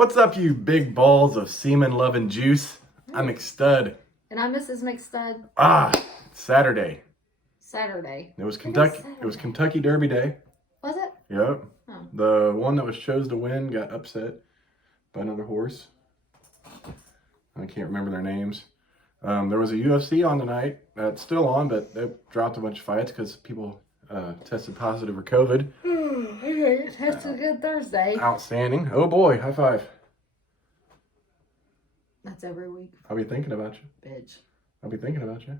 What's up, you big balls of semen-loving juice? I'm McStud. And I'm Mrs. McStud. Saturday. Saturday. It was Kentucky. It was Kentucky Derby Day. Was it? Yep. Oh. The one that was chose to win got upset by another horse. I can't remember their names. There was a UFC on tonight. It's still on, but they dropped a bunch of fights because people tested positive for COVID. Okay, that's a good Thursday. Outstanding. Oh boy, high five. That's every week. I'll be thinking about you. Bitch. I'll be thinking about you.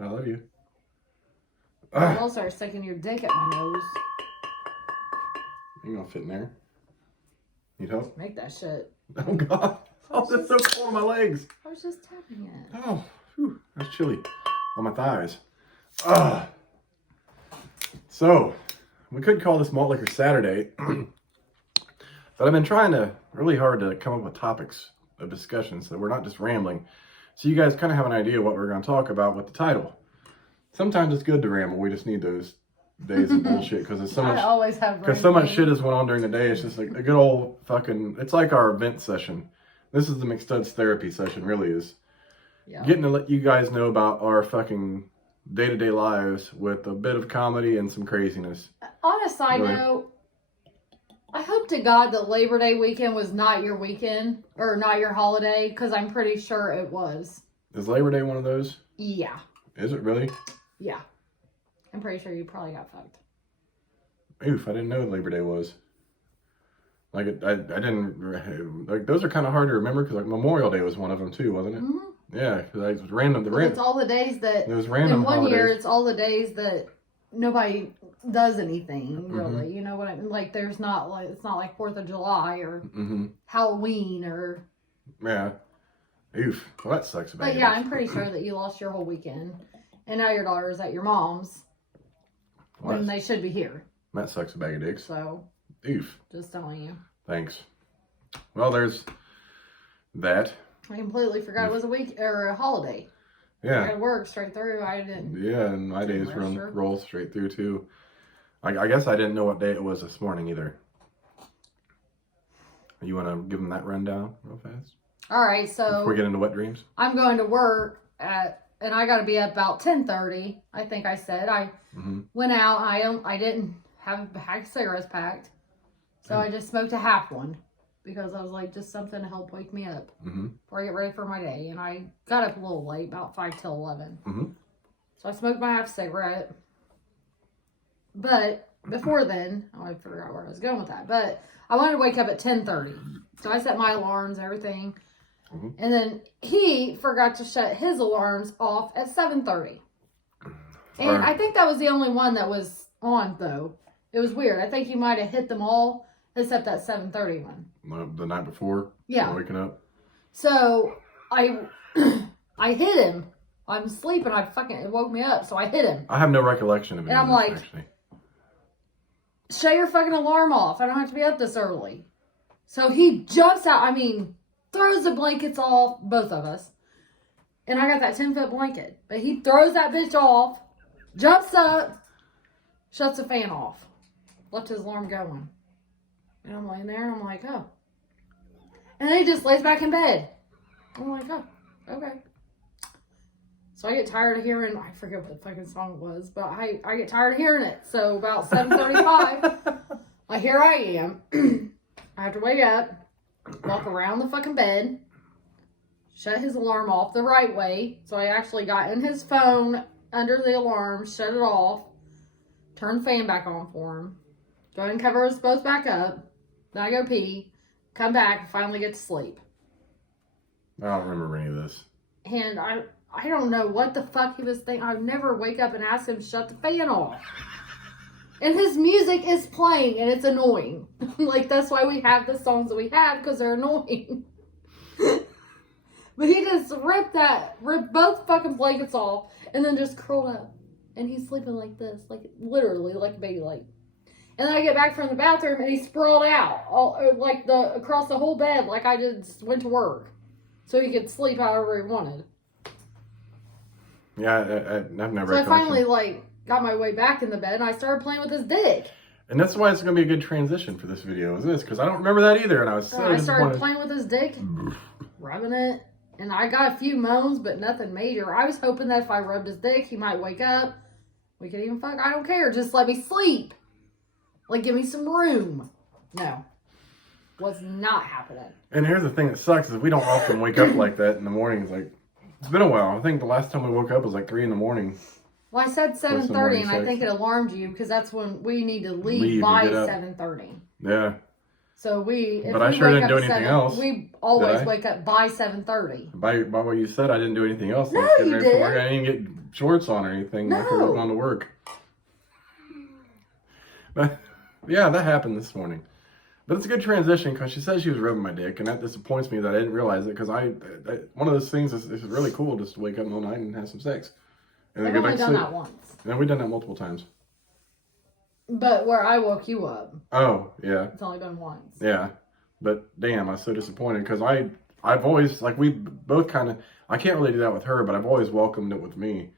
I love you. I'll start sticking your dick at my nose. Ain't gonna fit in there. Need help? Make that shit. Oh God. Oh, that's so cold on my legs. I was just tapping it. Oh, whew, that's chilly on my thighs. So, we could call this Malt Liquor Saturday, but I've been trying really hard to come up with topics of discussion so we're not just rambling. So you guys kind of have an idea what we're going to talk about with the title. Sometimes it's good to ramble. We just need those days of bullshit because there's so much. I always have. Because so much shit has went on during the day. It's just like a good old fucking. It's like our vent session. This is the McStuds therapy session. Really is. Yeah. Getting to let you guys know about our fucking day-to-day lives with a bit of comedy and some craziness. On a side note, I hope to God that Labor Day weekend was not your weekend or not your holiday, because I'm pretty sure it was. Is Labor Day one of those? Yeah. Is it really? Yeah. I'm pretty sure you probably got fucked. Oof, I didn't know Labor Day was. Like, I didn't, like, those are kind of hard to remember because, like, Memorial Day was one of them too, wasn't it? Mm-hmm. Yeah, because it was random. It's all the days that, it was random in one holidays. year, it's all the days that nobody does anything, really. Mm-hmm. You know what I mean? Like, it's not like 4th of July or Halloween or... Yeah. Oof. Well, that sucks about it. But yeah, I'm pretty sure that you lost your whole weekend. And now your daughter's at your mom's. When they should be here. That sucks a bag of dicks. So. Oof. Just telling you. Thanks. Well, there's that. I completely forgot it was a week or a holiday. Yeah. I had to work straight through. I didn't. Yeah, and my days roll straight through too. I guess I didn't know what day it was this morning either. You want to give them that rundown real fast? All right, so before we get into wet dreams, I'm going to work and I got to be up about 10:30. I think I said I went out. I didn't have a pack of cigarettes packed, so I just smoked a half one. Because I was like, just something to help wake me up before I get ready for my day. And I got up a little late, about 5 till 11. So I smoked my half cigarette. But before then, I forgot where I was going with that. But I wanted to wake up at 10:30. So I set my alarms, everything. And then he forgot to shut his alarms off at 7:30. And I think that was the only one that was on, though. It was weird. I think he might have hit them all. Except that 7:30 one. The night before? Yeah. Waking up? So, I hit him. I'm sleeping. It woke me up. So I hit him. I have no recollection of it. And I'm like, actually, shut your fucking alarm off. I don't have to be up this early. So he jumps out. I mean, throws the blankets off. Both of us. And I got that 10-foot blanket. But he throws that bitch off. Jumps up. Shuts the fan off. Left his alarm going. And I'm laying there, and I'm like, oh. And then he just lays back in bed. I'm like, oh, okay. So I get tired of hearing, I forget what the fucking song was, but I get tired of hearing it. So about 7:35, here I am. I have to wake up, walk around the fucking bed, shut his alarm off the right way. So I actually got in his phone under the alarm, shut it off, turn the fan back on for him, go ahead and cover us both back up. Then I go pee, come back, and finally get to sleep. I don't remember any of this. And I don't know what the fuck he was thinking. I'd never wake up and ask him to shut the fan off. And his music is playing, and it's annoying. Like, that's why we have the songs that we have, because they're annoying. But he just ripped both fucking blankets off, and then just curled up. And he's sleeping like this, like literally like a baby light. And then I get back from the bathroom and he's sprawled out, across the whole bed, like I just went to work, so he could sleep however he wanted. Yeah, I've never. So I finally got my way back in the bed and I started playing with his dick. And that's why it's going to be a good transition for this video, is this, because I don't remember that either, and I was so I started disappointed. playing with his dick, rubbing it, and I got a few moans, but nothing major. I was hoping that if I rubbed his dick, he might wake up. We could even fuck. I don't care. Just let me sleep. Like, give me some room. No. Was not happening. And here's the thing that sucks is we don't often wake up like that in the mornings. Like, it's been a while. I think the last time we woke up was like 3 in the morning. Well, I said 7:30, and I think it alarmed you because that's when we need to leave by 7:30. Yeah. So But I sure didn't do anything else. We always wake up by 7:30. By what you said, I didn't do anything else. No, you did. I didn't even get shorts on or anything. No. After going to work. But yeah, that happened this morning. But it's a good transition because she said she was rubbing my dick, and that disappoints me that I didn't realize it because one of those things is really cool just to wake up in the night and have some sex. And I've then only done that once. And we've done that multiple times. But where I woke you up. Oh, yeah. It's only been once. Yeah. But damn, I was so disappointed because I've always, like, we both kind of, I can't really do that with her, but I've always welcomed it with me.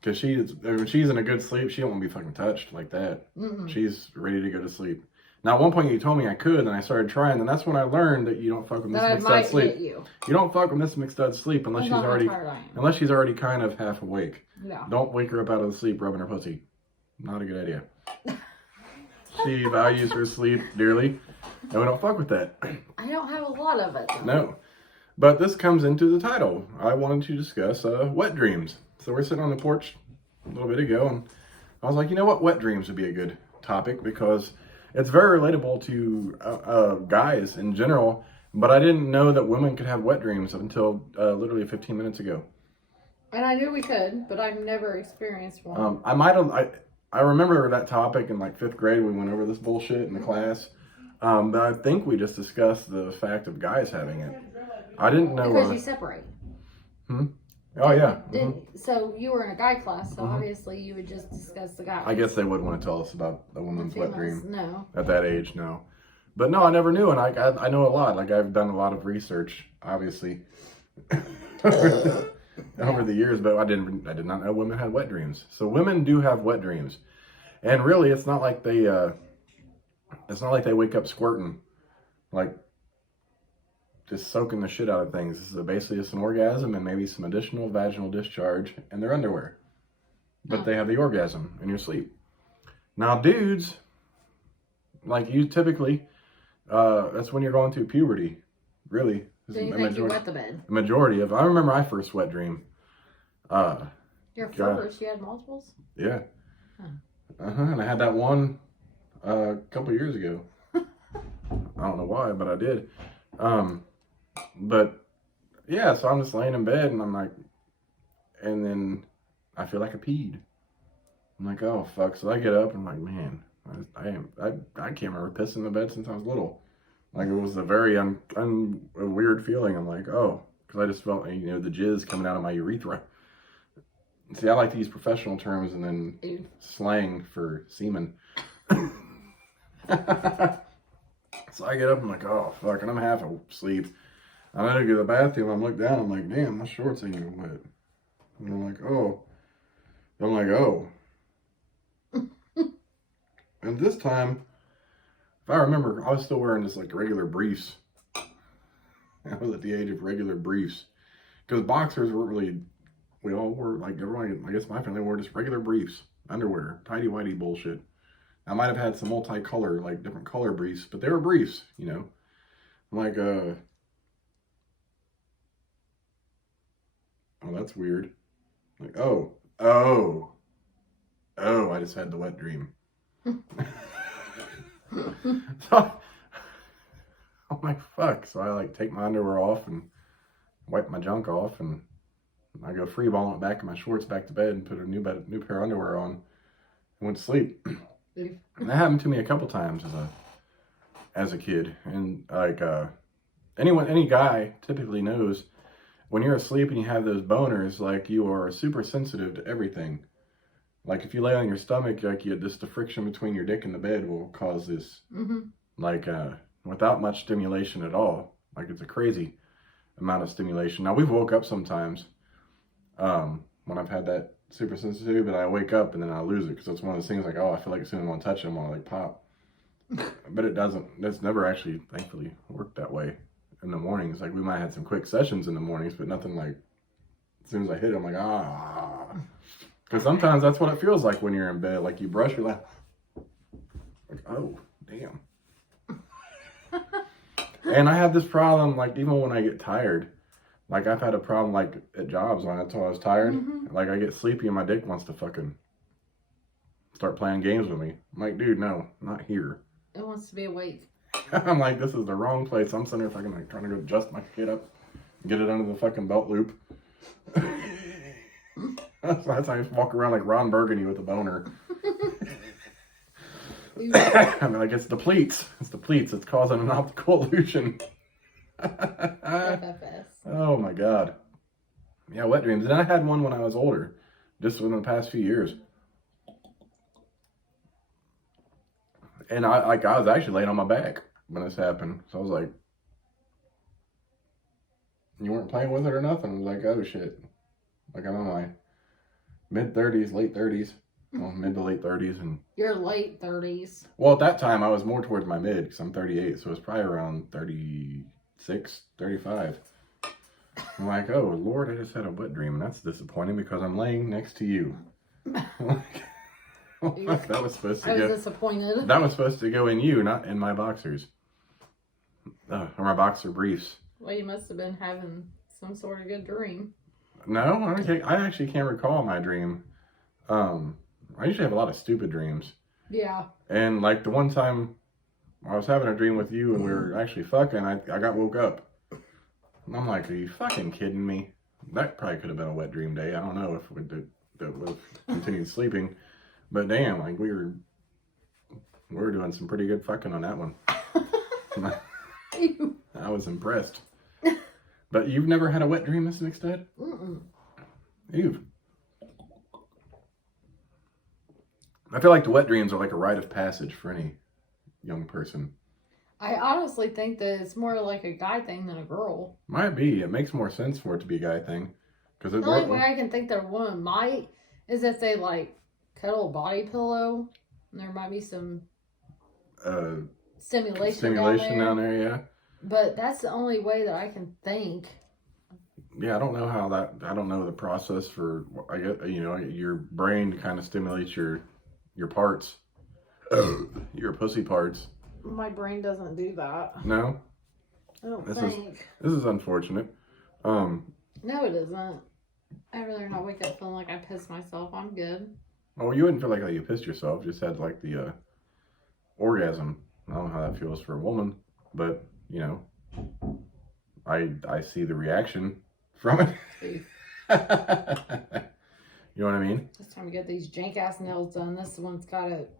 Because when she's in a good sleep, she don't want to be fucking touched like that. Mm-mm. She's ready to go to sleep. Now, at one point you told me I could, and I started trying, and that's when I learned that you don't fuck with Miss McStud's sleep. You don't fuck with Miss McStud's sleep unless she's already kind of half awake. Yeah. Don't wake her up out of the sleep rubbing her pussy. Not a good idea. She values her sleep dearly, and we don't fuck with that. I don't have a lot of it. No. But this comes into the title. I wanted to discuss wet dreams. So we're sitting on the porch a little bit ago, and I was like, you know what? Wet dreams would be a good topic because it's very relatable to guys in general, but I didn't know that women could have wet dreams until literally 15 minutes ago. And I knew we could, but I've never experienced one. I remember that topic in like 5th grade. We went over this bullshit in the class. But I think we just discussed the fact of guys having it. I didn't know. Because you separate. Oh, yeah. So you were in a guy class, so obviously you would just discuss the guy. I guess they would want to tell us about a woman's wet dream. No. At that age, no. But no, I never knew, and I know a lot. Like, I've done a lot of research, obviously, over the years, but I did not know women had wet dreams. So women do have wet dreams. And really, it's not like they wake up squirting, like, just soaking the shit out of things. This is basically just an orgasm and maybe some additional vaginal discharge in their underwear. But they have the orgasm in your sleep. Now, dudes, like you typically, that's when you're going through puberty. Really. Do you think you wet the bed? The majority of, I remember my first wet dream. Your first, you had multiples? Yeah. And I had that one a couple years ago. I don't know why, but I did. But yeah, so I'm just laying in bed and I'm like, and then I feel like I peed. I'm like, oh fuck. So I get up and I'm like, man, I can't remember pissing in the bed since I was little. Like, it was a very a weird feeling. I'm like, oh, because I just felt, the jizz coming out of my urethra. See, I like to use professional terms and then slang for semen. So I get up, I'm like, oh, fuck, and I'm half asleep. I go to the bathroom, I'm looking down, I'm like, damn, my shorts ain't even wet. And I'm like, oh. And this time, if I remember, I was still wearing just like regular briefs. I was at the age of regular briefs. Because boxers weren't really, we all wore, like everyone, I guess my family wore just regular briefs, underwear, tighty-whitey bullshit. I might have had some multicolor, like different color briefs, but they were briefs, I'm like, oh, that's weird. Like, oh, I just had the wet dream. So, I'm like, fuck. So I like take my underwear off and wipe my junk off, and I go free balling it back in my shorts back to bed and put a new pair of underwear on and went to sleep. And that happened to me a couple times as a kid. And like any guy typically knows when you're asleep and you have those boners, like, you are super sensitive to everything. Like, if you lay on your stomach, like, just the friction between your dick and the bed will cause this, like, without much stimulation at all. Like, it's a crazy amount of stimulation. Now, we've woke up sometimes when I've had that super sensitive, and I wake up and then I lose it, because it's one of those things like, oh, I feel like as soon as I want to touch it, I'm going to like pop. But it doesn't. It's never actually, thankfully, worked that way in the mornings. Like, we might have had some quick sessions in the mornings, but nothing like, as soon as I hit it, I'm like, ah. Because sometimes that's what it feels like when you're in bed. Like, you brush, you're like, oh, damn. And I have this problem, like, even when I get tired. Like, I've had a problem, like, at jobs when I was tired. Mm-hmm. Like, I get sleepy and my dick wants to fucking start playing games with me. I'm like, dude, no, not here. It wants to be awake. I'm like, this is the wrong place. I'm sitting here fucking, like, trying to go adjust my shit up, get it under the fucking belt loop. That's why I just walk around like Ron Burgundy with a boner. I mean, like, it's the pleats. It's the pleats. It's causing an optical illusion. Oh my god. Yeah, wet dreams. And I had one when I was older, just within the past few years. And I was actually laying on my back when this happened. So I was like, you weren't playing with it or nothing? I was like, oh shit. Like, I'm in my mid-30s, late 30s. Well, mid to late 30s. And Your late 30s. well, at that time, I was more towards my mid, because I'm 38. So it was probably around 36, 35. I'm like, oh, Lord, I just had a wet dream. And that's disappointing because I'm laying next to you. That was supposed to I go. was disappointed. That was supposed to go in you, not in my boxers. Or my boxer briefs. Well, you must have been having some sort of good dream. No, I actually can't recall my dream. I usually have a lot of stupid dreams. Yeah. And like the one time I was having a dream with you and we were actually fucking, I got woke up. And I'm like, are you fucking kidding me? That probably could have been a wet dream day. I don't know if we would have continued sleeping. But damn, like we were doing some pretty good fucking on that one. I was impressed. But you've never had a wet dream, Miss Nickstead? Mm-mm. You've. I feel like the wet dreams are like a rite of passage for any young person. I honestly think that it's more like a guy thing than a girl. Might be. It makes more sense for it to be a guy thing. Because The only way I can think that a woman might is if they like cuddle a body pillow. And there might be some stimulation down there, yeah. But that's the only way that I can think. Yeah, I don't know how that. I don't know the process for. I get, your brain kind of stimulates your parts, your pussy parts. My brain doesn't do that. No, I don't this think. This is unfortunate. No, it isn't. I'd rather not wake up feeling like I pissed myself. I'm good. Oh, you wouldn't feel like you pissed yourself. Just had like the orgasm. I don't know how that feels for a woman, but I see the reaction from it. You know what I mean? It's time to get these jank ass nails done. This one's got it.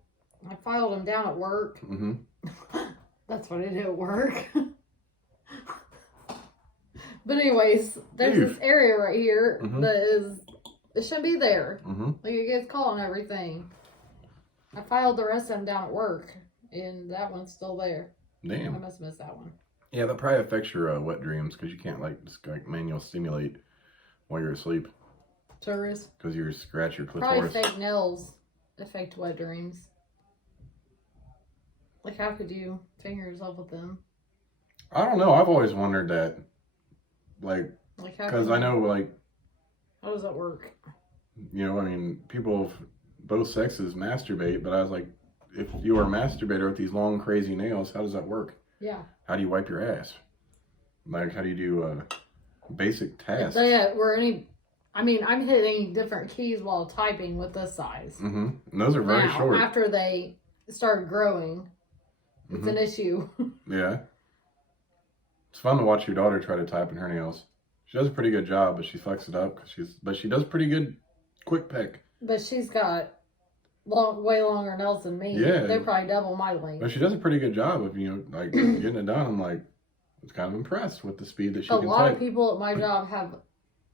I filed them down at work. Mm-hmm. That's what I did at work. But anyways, there's this area right here that it shouldn't be there. Mm-hmm. Like it gets caught and everything. I filed the rest of them down at work, and that one's still there. Damn. I must miss that one. Yeah, that probably affects your wet dreams because you can't just manual stimulate while you're asleep. Tourist. Because you scratch your Probably clitoris. fake nails affect wet dreams. Like how could you finger yourself with them? I don't know. I've always wondered that. Like how? Because I know, like, how does that work? I mean, people of both sexes masturbate, but I was like, if you are a masturbator with these long, crazy nails, how does that work? Yeah. How do you wipe your ass? Like, how do you do basic tasks? I'm hitting different keys while typing with this size. Mm-hmm. And those are very short. After they start growing, it's an issue. Yeah. It's fun to watch your daughter try to type in her nails. She does a pretty good job, but she fucks it up. But she does pretty good quick pick. But she's got way longer nails than me. Yeah. They're probably double my length. But she does a pretty good job of, like, getting it done. I'm like, I was kind of impressed with the speed that she can type. A lot of people at my job have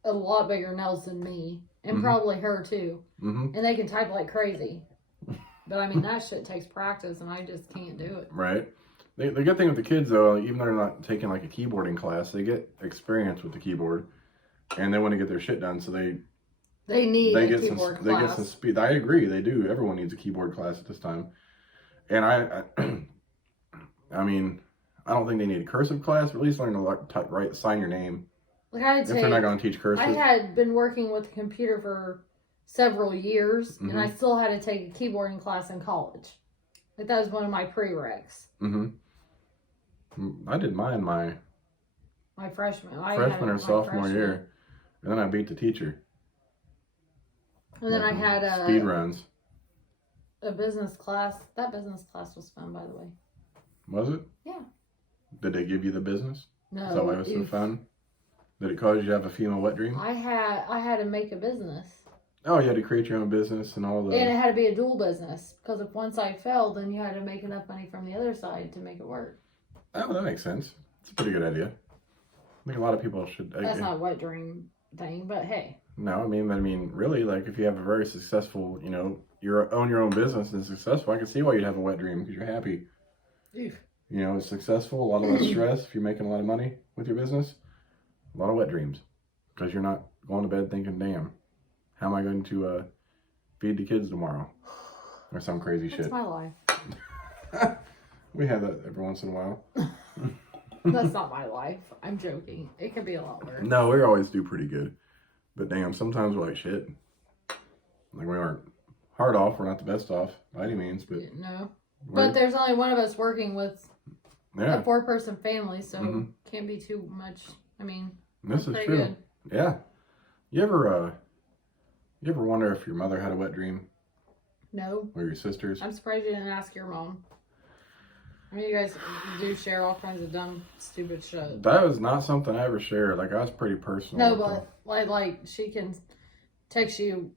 a lot bigger nails than me. And probably her, too. Mm-hmm. And they can type like crazy. But, I mean, that shit takes practice, and I just can't do it. Right. The good thing with the kids, though, even though they're not taking, like, a keyboarding class, they get experience with the keyboard. And they want to get their shit done, so they need a keyboard class. They get some speed. I agree, they do. Everyone needs a keyboard class at this time. And I mean, I don't think they need a cursive class, but at least learn to write, sign your name. Like I had If they're not going to teach cursive. I had been working with a computer for several years, Mm-hmm. and I still had to take a keyboarding class in college. Like that was one of my prereqs. Mm-hmm. I did mine my freshman or sophomore year, and then I beat the teacher. And then I had speed runs. A business class. That business class was fun, by the way. Was it? Yeah. Did they give you the business? No. Is that why it was so fun? Did it cause you to have a female wet dream? I had to make a business. Oh, you had to create your own business and all the... And it had to be a dual business. Because if one side failed, then you had to make enough money from the other side to make it work. Oh, that makes sense. It's a pretty good idea. I think a lot of people should... That's not a wet dream thing, but hey. No, I mean, really, like, if you have a very successful, you know, own your own business and successful, I can see why you'd have a wet dream, because you're happy. Oof. You know, it's successful, a lot of less stress if you're making a lot of money with your business. A lot of wet dreams. Because you're not going to bed thinking, damn, how am I going to feed the kids tomorrow? Or some crazy shit. That's my life. We have that every once in a while. That's not my life. I'm joking. It could be a lot worse. No, we always do pretty good. But damn, sometimes we're like shit. Like we aren't hard off. We're not the best off by any means. But no. But there's only one of us working with a 4-person family, so can't be too much. I mean, this is true. Good. Yeah. You ever wonder if your mother had a wet dream? No. Or your sisters? I'm surprised you didn't ask your mom. I mean, you guys do share all kinds of dumb, stupid shit. That was not something I ever shared. Like, I was pretty personal. No, but like she can text you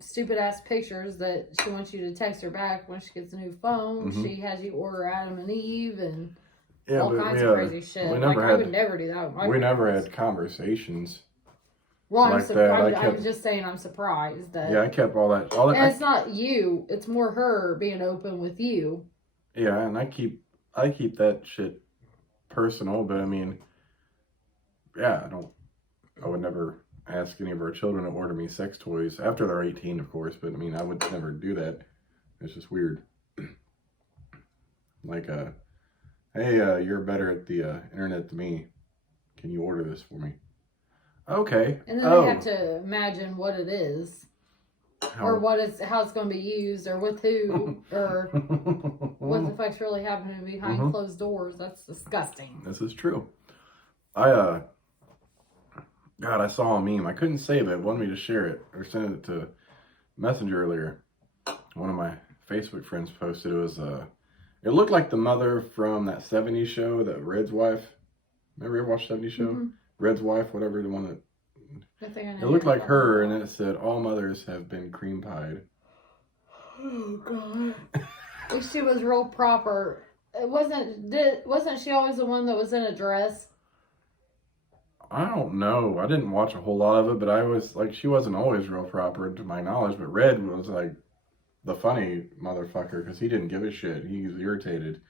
stupid ass pictures that she wants you to text her back when she gets a new phone. She has you order Adam and Eve and all kinds of crazy shit. I would never do that. We never had conversations. Well, I'm just saying I'm surprised that. Yeah, I kept all that. And it's not you. It's more her being open with you. Yeah, and I keep that shit personal, but I mean, yeah, I would never ask any of our children to order me sex toys after they're 18, of course, but I mean, I would never do that. It's just weird. Like, hey, you're better at the internet than me. Can you order this for me? Okay. And then they have to imagine what it is. Or how it's going to be used, or with who, or what the fuck's really happening behind closed doors. That's disgusting. This is true. God, I saw a meme. I couldn't save it. It wanted me to share it or send it to Messenger earlier. One of my Facebook friends posted. It was it looked like the mother from that 70s show, that Red's Wife. Remember you ever watched 70s show? Red's Wife, whatever, the one that. It looked like her, and it said, "All mothers have been cream pied." Oh God! If she was real proper, wasn't she always the one that was in a dress? I don't know. I didn't watch a whole lot of it, but I was like, she wasn't always real proper to my knowledge. But Red was like the funny motherfucker because he didn't give a shit. He was irritated.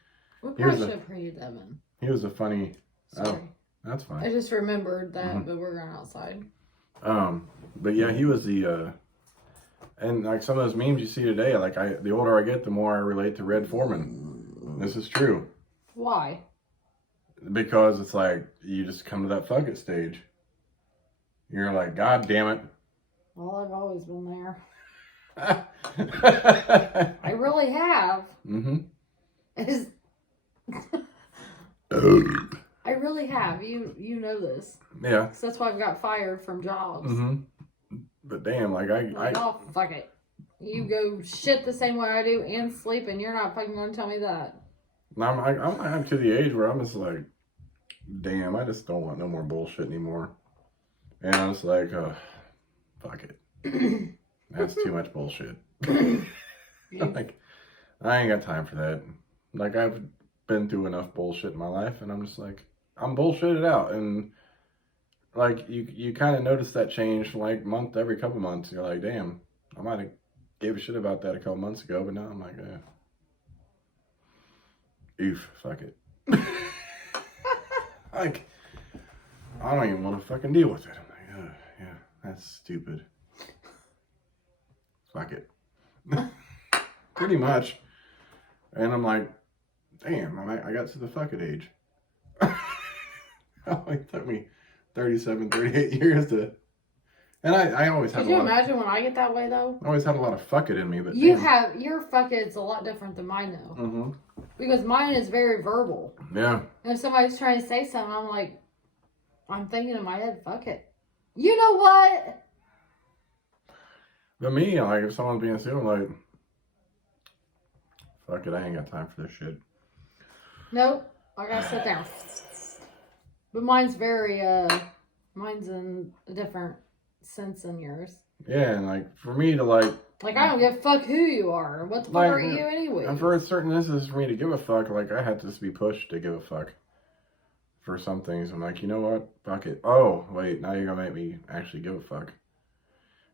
We probably should have prayed Devin. He was a funny. Sorry. Oh, that's fine. I just remembered that, but we're going outside. But yeah, he was the, and like some of those memes you see today, like the older I get, the more I relate to Red Foreman. This is true. Why? Because it's like, you just come to that fuck it stage. You're like, God damn it. Well, I've always been there. I really have. I really have. You know this. Yeah. So that's why I've got fired from jobs. But damn, like oh, fuck it. You go shit the same way I do and sleep, and you're not fucking going to tell me that. I'm to the age where I'm just like, damn, I just don't want no more bullshit anymore. And I was like, fuck it. That's too much bullshit. Like, I ain't got time for that. Like, I've been through enough bullshit in my life, and I'm just like, I'm bullshitted out. And like, you kind of notice that change like every couple months. You're like, damn, I might have gave a shit about that a couple months ago, but now I'm like, oof, fuck it. Like, I don't even want to fucking deal with it. I'm like, yeah, that's stupid. Fuck it. Pretty much. And I'm like, damn, I got to the fucking age. It took me 37, 38 years to... And I always had Could you imagine when I get that way, though? I always had a lot of fuck it in me, but you damn. have... Your fuck it's a lot different than mine, though. Mm-hmm. Because mine is very verbal. Yeah. And if somebody's trying to say something, I'm like... I'm thinking in my head, fuck it. You know what? But me, like, if someone's being silly, I'm like... Fuck it, I ain't got time for this shit. Nope. I gotta sit down. But mine's very, mine's in a different sense than yours. Yeah, and like, for me to like... Like, I don't give a fuck who you are. What the fuck are you anyway? And for certain instances, for me to give a fuck, like, I had to just be pushed to give a fuck. For some things, I'm like, you know what? Fuck it. Oh, wait, now you're gonna make me actually give a fuck.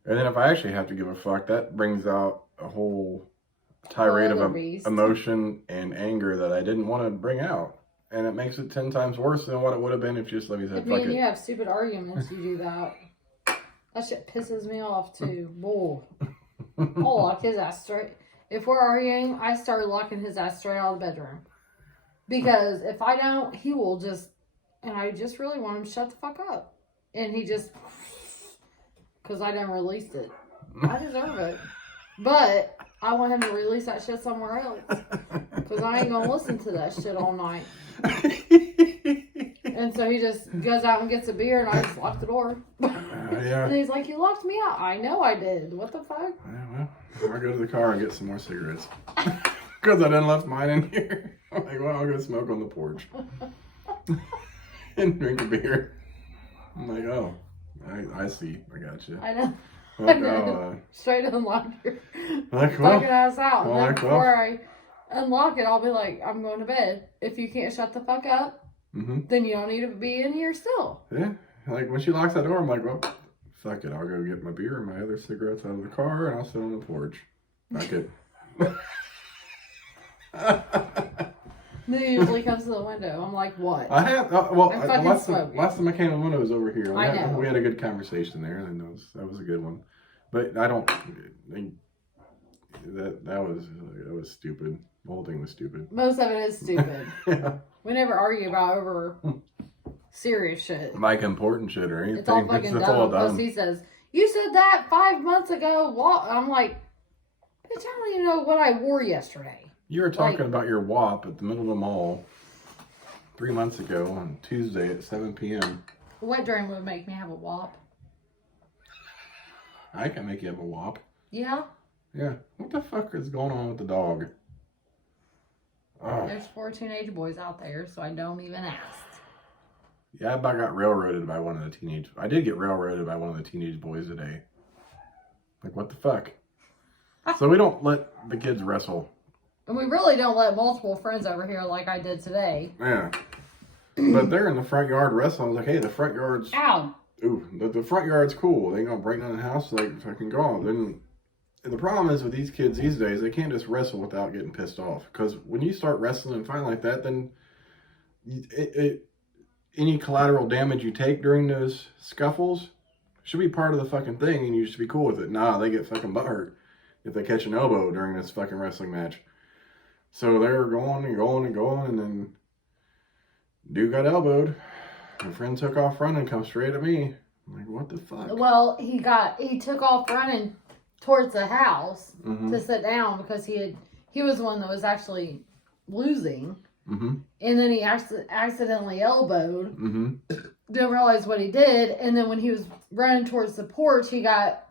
And then if I actually have to give a fuck, that brings out a whole tirade of emotion and anger that I didn't want to bring out. And it makes it 10 times worse than what it would have been if you just let me say, fuck it. You have stupid arguments, you do that. That shit pisses me off, too. Bull. I'll lock his ass straight. If we're arguing, I start locking his ass straight out of the bedroom. Because if I don't, he will just... And I just really want him to shut the fuck up. And he just... Because I didn't release it. I deserve it. But I want him to release that shit somewhere else. Because I ain't going to listen to that shit all night. And so he just goes out and gets a beer and I just lock the door. Yeah. And he's like, you locked me out. I know I did. What the fuck? Yeah, well, I'll go to the car and get some more cigarettes. Because I done left mine in here. I'm like, well, I'll go smoke on the porch. And drink a beer. I'm like, oh, I see. I got you. I know. Like, oh, straight unlock your like, fucking ass out. Well, And then like, before I unlock it, I'll be like, I'm going to bed. If you can't shut the fuck up, then you don't need to be in here still. Yeah. Like, when she locks that door, I'm like, well, fuck it. I'll go get my beer and my other cigarettes out of the car, and I'll sit on the porch. Fuck it. Then he usually comes to the window. I'm like, what? I have, last time I came in, when was over here. I know. We had a good conversation there, and that was a good one. But I don't, that was stupid. The whole thing was stupid. Most of it is stupid. Yeah. We never argue about over serious shit. Like important shit or anything. It's all fucking dumb. Because he says, you said that 5 months ago. What? I'm like, bitch, I don't even know what I wore yesterday. You were talking about your WAP at the middle of the mall 3 months ago on Tuesday at 7 p.m. What dream would make me have a WAP? I can make you have a WAP. Yeah? Yeah. What the fuck is going on with the dog? Oh. There's 4 teenage boys out there, so I don't even ask. Yeah, I got railroaded by one of the I did get railroaded by one of the teenage boys today. Like, what the fuck? So we don't let the kids wrestle. And we really don't let multiple friends over here like I did today. Yeah. But they're in the front yard wrestling. I was like, hey, the front yard's... Ow. Ooh, the front yard's cool. They ain't gonna break down the house so they can fucking go on. Then the problem is with these kids these days, they can't just wrestle without getting pissed off. Because when you start wrestling and fighting like that, then any collateral damage you take during those scuffles should be part of the fucking thing, and you should be cool with it. Nah, they get fucking butthurt if they catch an elbow during this fucking wrestling match. So they were going and going and going, and then dude got elbowed. My friend took off running, come straight at me. I'm like, what the fuck? Well, he took off running towards the house to sit down because he was the one that was actually losing. And then he accidentally elbowed. Didn't realize what he did. And then when he was running towards the porch, he got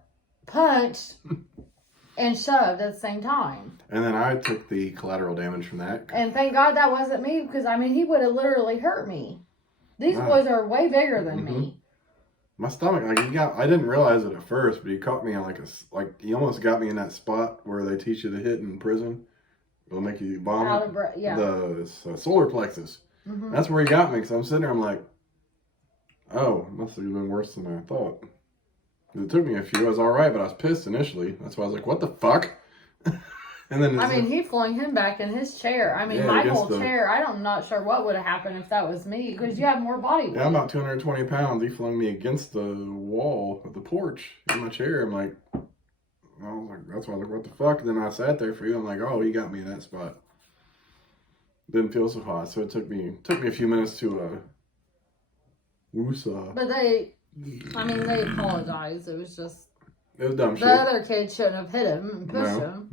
punched and shoved at the same time. And then I took the collateral damage from that. And thank God that wasn't me, because, I mean, he would have literally hurt me. These boys are way bigger than me. My stomach, I didn't realize it at first, but he caught me on he almost got me in that spot where they teach you to hit in prison. It'll make you vomit. Out of breath, yeah. The solar plexus. That's where he got me, because I'm sitting there, I'm like, oh, it must have been worse than I thought. It took me a few. I was all right, but I was pissed initially. That's why I was like, what the fuck? And then he flung him back in his chair. I mean, yeah, my whole chair, I'm not sure what would have happened if that was me, because you have more body weight. Yeah, I'm about 220 pounds. He flung me against the wall of the porch in my chair. I'm like, that's why I was like, what the fuck? And then I sat there for you. I'm like, oh, he got me in that spot. Didn't feel so hot, so it took me a few minutes to woosah. But they apologized. It was just It was dumb the shit. other kid shouldn't have hit him and pushed him.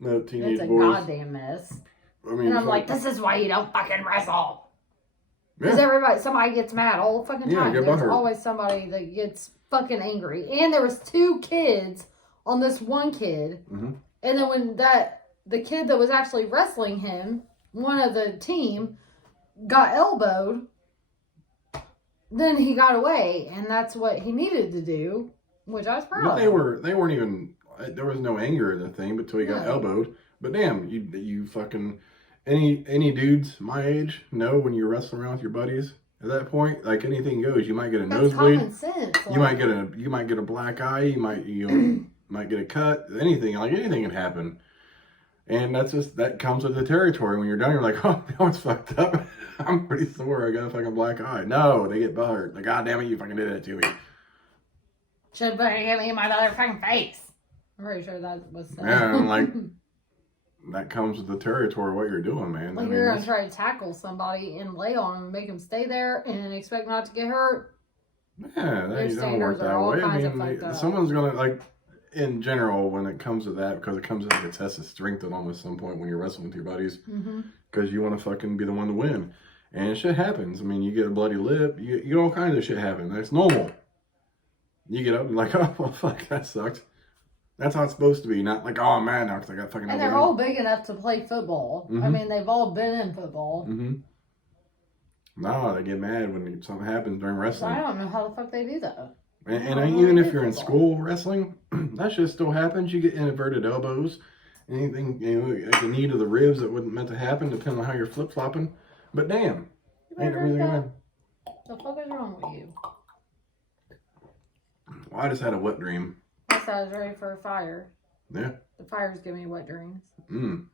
No, teenage It's a boys. goddamn mess. I mean, And I'm like, this is why you don't fucking wrestle. Because yeah. somebody gets mad all the fucking Yeah, time. get There's butthurt. always somebody that gets fucking angry. And there was 2 kids on this one kid. Mm-hmm. And then when the kid that was actually wrestling him, one of the team, got elbowed, then he got away. And that's what he needed to do, which I was proud But of. they weren't even, there was no anger in the thing until he got elbowed. But damn, you fucking, any dudes my age know when you're wrestling around with your buddies at that point, like anything goes. You might get a nosebleed. Common sense. You might get a black eye. You might get a cut. Anything can happen. And that comes with the territory. When you're done, you're like, oh, no, it's fucked up. I'm pretty sore. I got a fucking black eye. No, they get butthurt. Like, God damn it, you fucking did it to me. Should have hit me in my motherfucking face. I'm pretty sure that was said. Yeah, I'm like, that comes with the territory of what you're doing, man. Like, you're going to try to tackle somebody and lay on them and make them stay there and expect not to get hurt. Yeah, that don't work that way. I mean, someone's going to, like, in general, when it comes to that, because it comes to like a test of strength at almost some point when you're wrestling with your buddies, because you want to fucking be the one to win. And shit happens. I mean, you get a bloody lip, you get all kinds of shit happen. That's normal. You get up and like, oh, well, fuck, that sucked. That's how it's supposed to be. Not like, oh, man, now because I got fucking... And they're all big enough to play football. I mean, they've all been in football. No, they get mad when something happens during wrestling. So I don't know how the fuck they do that. And even if you're in school wrestling, that shit still happens. You get inverted elbows, anything, like a knee to the ribs that wasn't meant to happen, depending on how you're flip-flopping. But damn, ain't really gonna... The fuck is wrong with you? Well, I just had a wet dream. I said I was ready for a fire. Yeah. The fires give me wet dreams. Mm.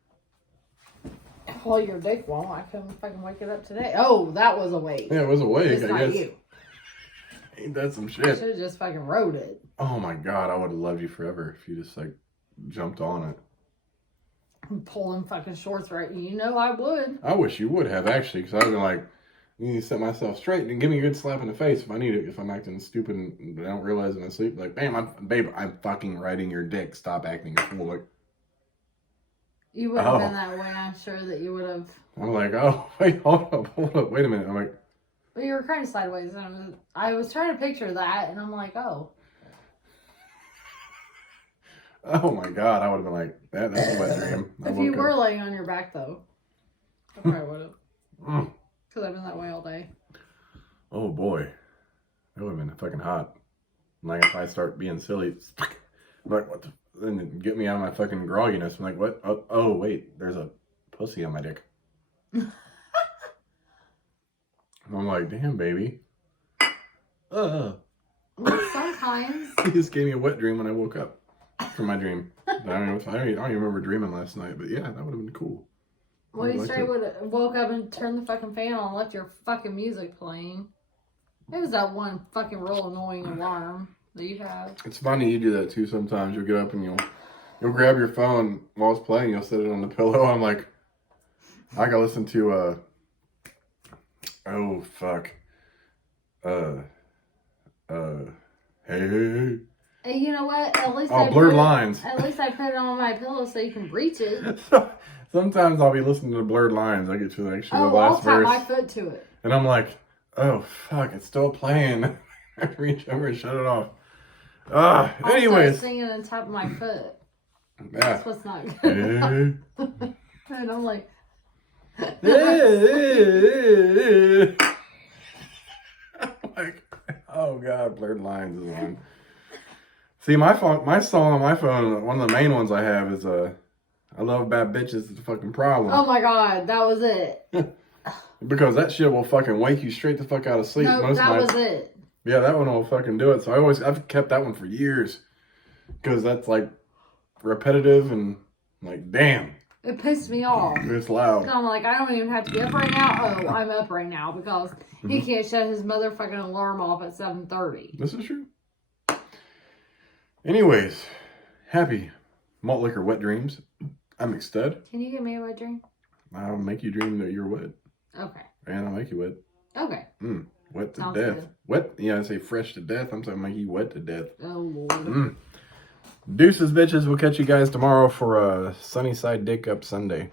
Well, your dick won't. I couldn't fucking wake it up today. Oh, that was awake. Yeah, it was awake, It's I not guess. you. Ain't that some I shit? should have just fucking rode it. Oh my God, I would have loved you forever if you just like jumped on it. I'm pulling fucking shorts right. You know I would. I wish you would have actually, because I'd been like, you need to set myself straight and give me a good slap in the face if I need it. If I'm acting stupid and I don't realize in my sleep, like, bam, I'm fucking riding your dick. Stop acting a fool. Like, You would have been that way. I'm sure that you would have. I'm like, oh, wait, hold up, wait a minute. I'm like, But you were kind of sideways, and I was trying to picture that, and I'm like, oh. oh my God, I would have been like, that's a wet dream. If you were laying on your back, though, I probably would have. Because I've been that way all day. Oh boy, that would have been fucking hot. Like if I start being silly, I'm like, what the? Then it get me out of my fucking grogginess. I'm like, what? Oh wait, there's a pussy on my dick. I'm like, damn, baby. Well, sometimes. He just gave me a wet dream when I woke up from my dream. But I don't even remember dreaming last night. But yeah, that would have been cool. Well, you straight would have woke up and turned the fucking fan on and left your fucking music playing. It was that one fucking real annoying alarm that you have. It's funny you do that too sometimes. You'll get up and you'll grab your phone while it's playing. You'll set it on the pillow. I'm like, I gotta listen to oh fuck. Hey. Hey, you know what? At least Blurred Lines. At least I put it on my pillow so you can reach it. Sometimes I'll be listening to Blurred Lines. I get to actually the I'll last tap verse. my foot to it. And I'm like, oh fuck, it's still playing. I reach over and shut it off. Anyways. I'll start singing and tap my foot. Yeah. That's what's not good. And I'm like, like, oh God, Blurred Lines is on. See, my song on my phone, one of the main ones I have is I love bad bitches. It's a fucking problem. oh my God, that was it. Because that shit will fucking wake you straight the fuck out of sleep. No, most that nights. was it. Yeah, that one will fucking do it. So I've kept that one for years. Because that's like repetitive and like, damn. It pissed me off. It's loud. And I'm like, I don't even have to be up right now. Oh, I'm up right now because he can't shut his motherfucking alarm off at 7:30. This is true. Anyways, happy malt liquor wet dreams. I'm McStud. Can you give me a wet dream? I'll make you dream that you're wet. Okay. And I'll make you wet. Okay. Wet to Sounds death. good. Wet? Yeah, I say fresh to death. I'm talking make you wet to death. Oh, Lord. Deuces, bitches. We'll catch you guys tomorrow for Sunnyside Dick Up Sunday.